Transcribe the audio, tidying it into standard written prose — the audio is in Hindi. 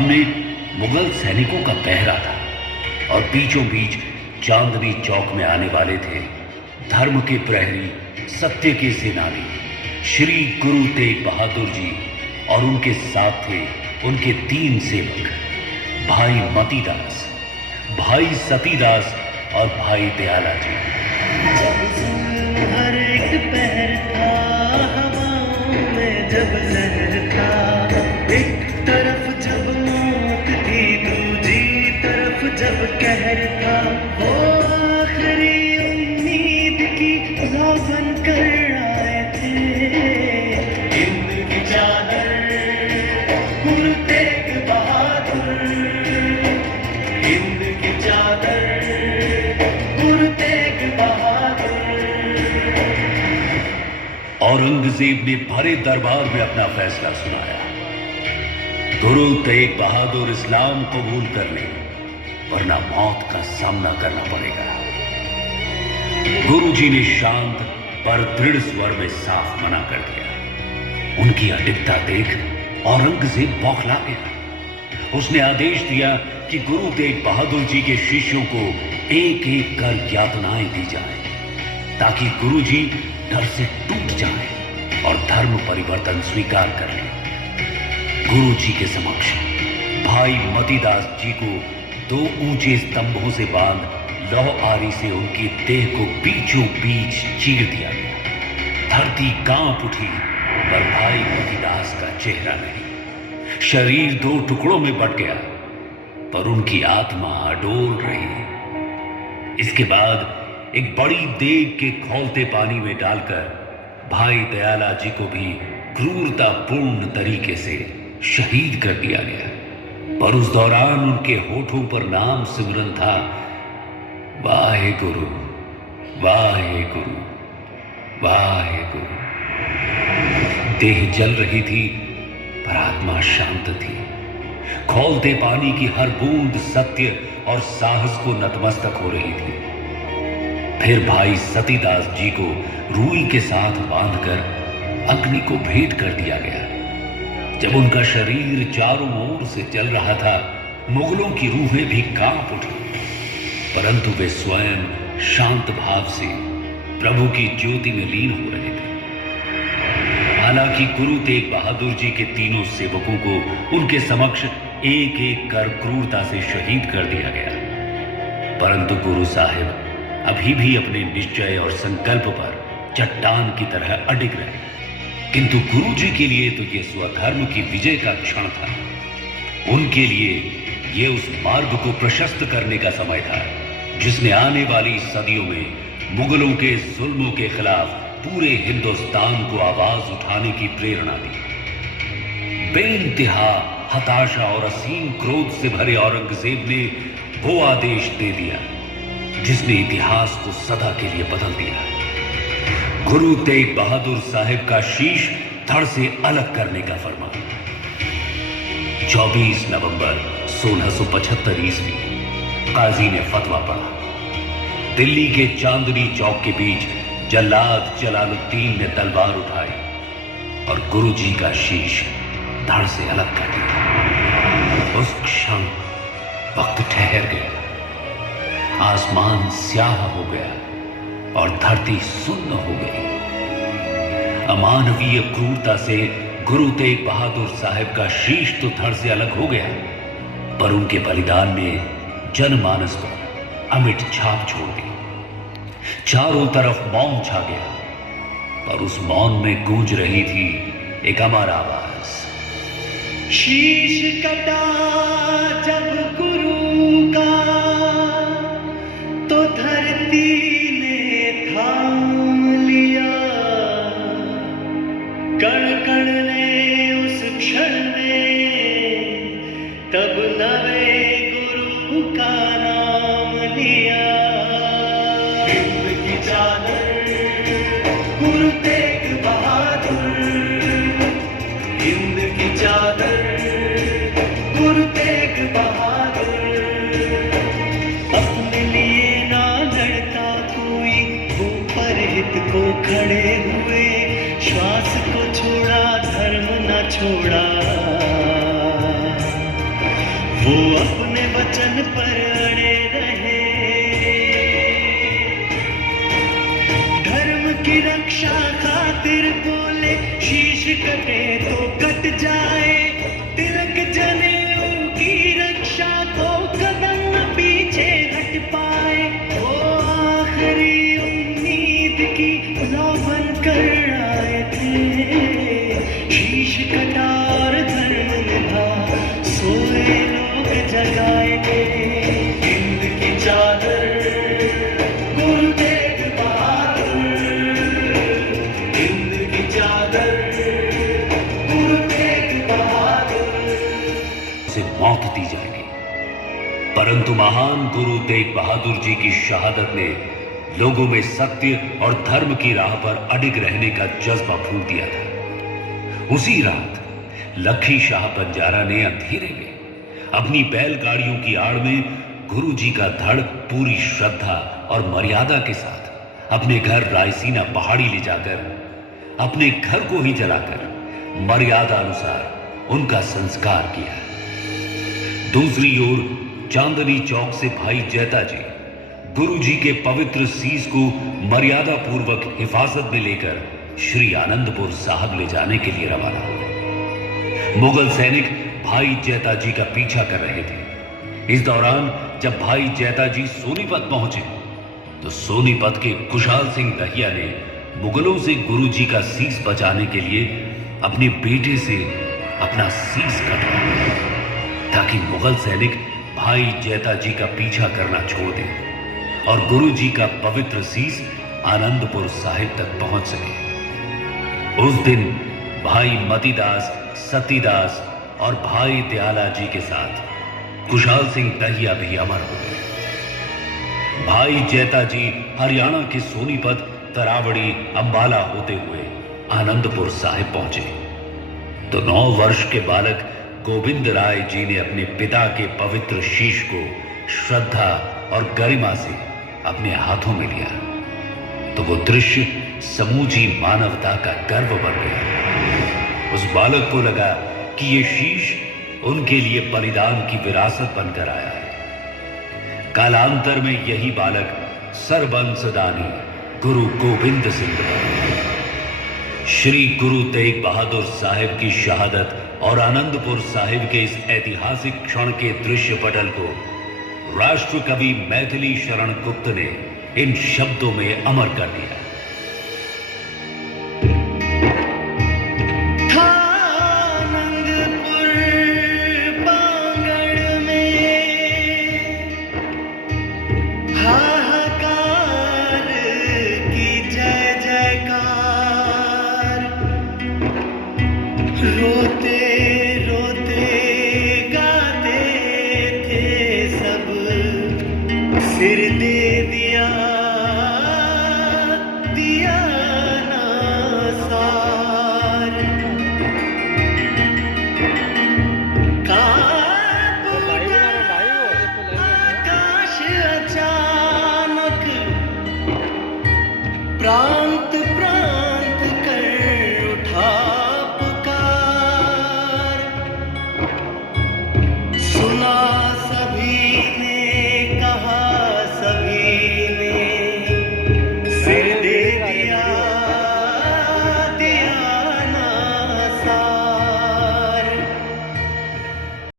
सामने मुगल सैनिकों का पहरा था और बीचों बीच चांदनी चौक में आने वाले थे धर्म के प्रहरी, सत्य के सेनानी श्री गुरु तेग बहादुर जी, और उनके साथ थे उनके 3 सेवक, भाई मतीदास, भाई सतीदास और भाई दयाला जी। हर एक पहर था, हवाओं में जब लहर था, एक तरफ जब मौत थी, दूजी तरफ जब कहर था, वो आखिरी उम्मीद की लौ बन कर आए थे। हिंद की चादर गुरु तेग बहादुर, हिंद की चादर गुरु तेग बहादुर। औरंगजेब ने भरे दरबार में अपना फैसला सुनाया। गुरु तेग बहादुर इस्लाम कबूल कर ले, वरना मौत का सामना करना पड़ेगा। गुरु जी ने शांत पर दृढ़ स्वर में साफ मना कर दिया। उनकी अडिगता देख औरंगजेब बौखला गया। उसने आदेश दिया कि गुरु तेग बहादुर जी के शिष्यों को एक एक कर यातनाएं दी जाए, ताकि गुरु जी डर से टूट जाए और धर्म परिवर्तन स्वीकार कर लें। गुरु जी के समक्ष भाई मतीदास जी को 2 ऊंचे स्तंभों से बांध लौह आरी से उनकी देह को बीचों बीच चीर दिया गया। धरती कांप उठी, पर भाई मतीदास का चेहरा नहीं। शरीर 2 टुकड़ों में बट गया, पर उनकी आत्मा अडोल रही। इसके बाद एक बड़ी देग के खौलते पानी में डालकर भाई दयाला जी को भी क्रूरतापूर्ण तरीके से शहीद कर दिया गया। पर उस दौरान उनके होठों पर नाम सिमरन था, वाहे गुरु, वाहे गुरु, वाहे गुरु। देह जल रही थी, पर आत्मा शांत थी। खौलते पानी की हर बूंद सत्य और साहस को नतमस्तक हो रही थी। फिर भाई सतीदास जी को रूई के साथ बांधकर अग्नि को भेंट कर दिया गया। जब उनका शरीर चारों ओर से जल रहा था, मुगलों की रूहें भी कांप उठी, परंतु वे स्वयं शांत भाव से प्रभु की ज्योति में लीन हो रहे थे। हालांकि गुरु तेग बहादुर जी के 3 सेवकों को उनके समक्ष एक एक कर क्रूरता से शहीद कर दिया गया, परंतु गुरु साहिब अभी भी अपने निश्चय और संकल्प पर चट्टान की तरह अडिग रहे। किंतु गुरु जी के लिए तो यह स्वधर्म की विजय का क्षण था। उनके लिए यह उस मार्ग को प्रशस्त करने का समय था जिसने आने वाली सदियों में मुगलों के जुल्मों के खिलाफ पूरे हिंदुस्तान को आवाज उठाने की प्रेरणा दी। बेइंतहा हताशा और असीम क्रोध से भरे औरंगजेब ने वो आदेश दे दिया जिसने इतिहास को सदा के लिए बदल दिया। गुरु तेग बहादुर साहिब का शीश धड़ से अलग करने का फरमान। 24 नवंबर 1675 ईस्वी काजी ने फतवा पढ़ा। दिल्ली के चांदनी चौक के बीच जल्लाद जलालुद्दीन ने तलवार उठाई और गुरु जी का शीश धड़ से अलग कर दिया। उस क्षण वक्त ठहर गया, आसमान स्याह हो गया और धरती सुन्न हो गई। अमानवीय क्रूरता से गुरु तेग बहादुर साहिब का शीश तो धड़ से अलग हो गया, पर उनके बलिदान ने जनमानस पर अमिट छाप छोड़ दी। चारों तरफ मौन छा गया, पर उस मौन में गूंज रही थी एक अमर आवाज। शीश कटा जब गुरु का, तो धरती ने थाम लिया। कण कण ने उस क्षण में तब नवे गुरु का नाम लिया। हिंद की चादर गुरु तेग बहादुर, हिंद की चादर गुरु तेग बहादुर। वो अपने वचन पर अड़े रहे, धर्म की रक्षा खातिर बोले शीश कटे तो कट जाए, तिलक जनेऊ की रक्षा को कदम न पीछे हट पाए। वो आखिरी उम्मीद की लौ बन कर आए थे, शीश कटा और धर्म निभा, सोए लोग जगाए थे। हिंद की चादर गुरु तेग बहादुर, हिंद की चादर गुरु तेग बहादुर। से मौत दी जाएगी, परंतु महान गुरु तेग बहादुर जी की शहादत ने लोगों में सत्य और धर्म की राह पर अडिग रहने का जज्बा फूंक दिया था। उसी रात लखी शाह बंजारा ने अंधेरे में अपनी बैलगाड़ियों की आड़ में गुरु जी का धड़ पूरी श्रद्धा और मर्यादा के साथ अपने घर रायसीना पहाड़ी ले जाकर अपने घर को ही जलाकर मर्यादा अनुसार उनका संस्कार किया। दूसरी ओर चांदनी चौक से भाई जैता जी गुरु जी के पवित्र सीस को मर्यादा पूर्वक हिफाजत में लेकर श्री आनंदपुर साहब ले जाने के लिए रवाना हुए। मुगल सैनिक भाई जैता जी का पीछा कर रहे थे। इस दौरान जब भाई जैता जी सोनीपत पहुंचे तो सोनीपत के कुशाल सिंह दहिया ने मुगलों से गुरु जी का सीस बचाने के लिए अपने बेटे से अपना सीस कटवाया ताकि मुगल सैनिक भाई जैता जी का पीछा करना छोड़ दें और गुरु जी का पवित्र सीस आनंदपुर साहिब तक पहुंच सके। उस दिन भाई मतीदास, सतीदास और भाई दयाला जी के साथ कुशाल सिंह दहिया भी अमर हो गए। भाई जैता जी हरियाणा के सोनीपत, तरावड़ी, अंबाला होते हुए आनंदपुर साहिब पहुंचे तो 9 वर्ष के बालक गोविंद राय जी ने अपने पिता के पवित्र शीश को श्रद्धा और गरिमा से अपने हाथों में लिया तो वो दृश्य समूची मानवता का गर्व बन गया। उस बालक को लगा कि ये शीश उनके लिए बलिदान की विरासत बनकर आया है। कालांतर में यही बालक सरबंसदानी गुरु गोविंद सिंह बना। श्री गुरु तेग बहादुर साहिब की शहादत और आनंदपुर साहिब के इस ऐतिहासिक क्षण के दृश्य पटल को राष्ट्र कवि मैथिली शरण गुप्त ने इन शब्दों में अमर कर दिया। आनंदपुर बांगड़ में हाहाकार की जय जयकार, रोते रोते गाते थे सब, सिर